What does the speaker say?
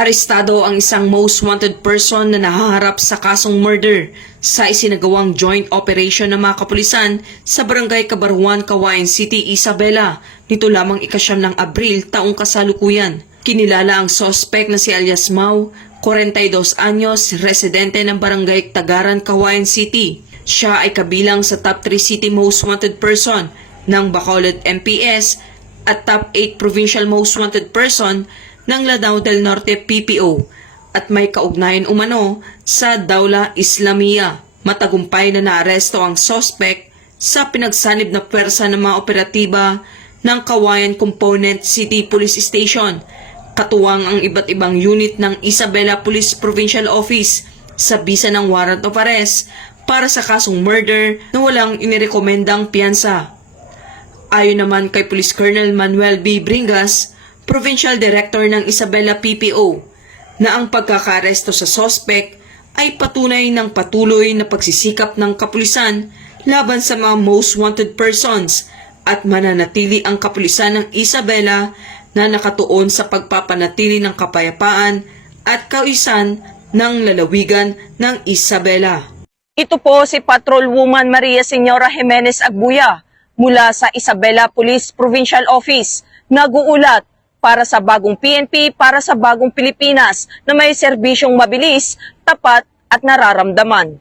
Arestado ang isang most wanted person na nahaharap sa kasong murder sa isinagawang joint operation ng mga kapulisan sa Barangay Kabaruan, Cagayan City, Isabela nito lamang ika-9 ng Abril taong kasalukuyan. Kinilala ang suspect na si alias Mau, 42 anyos, residente ng Barangay Tagaran, Cagayan City. Siya ay kabilang sa top 3 city most wanted person ng Bacolod MPS at top 8 provincial most wanted person ng Lanao del Norte PPO at may kaugnayan umano sa Dawla Islamia. Matagumpay na naaresto ang suspect sa pinagsanib na pwersa ng mga operatiba ng Cagayan Component City Police Station, katuwang ang iba't ibang unit ng Isabela Police Provincial Office sa bisa ng warrant of arrest para sa kasong murder na walang inirekomendang piyansa. Ayon naman kay Police Colonel Manuel B. Bringas, Provincial Director ng Isabela PPO, na ang pagkakaresto sa suspect ay patunay ng patuloy na pagsisikap ng kapulisan laban sa mga most wanted persons at mananatili ang kapulisan ng Isabela na nakatuon sa pagpapanatili ng kapayapaan at kaayusan ng lalawigan ng Isabela. Ito po si Patrolwoman Maria Señora Jimenez Agbuya mula sa Isabela Police Provincial Office, nag-uulat para sa bagong PNP, para sa bagong Pilipinas na may serbisyong mabilis, tapat at nararamdaman.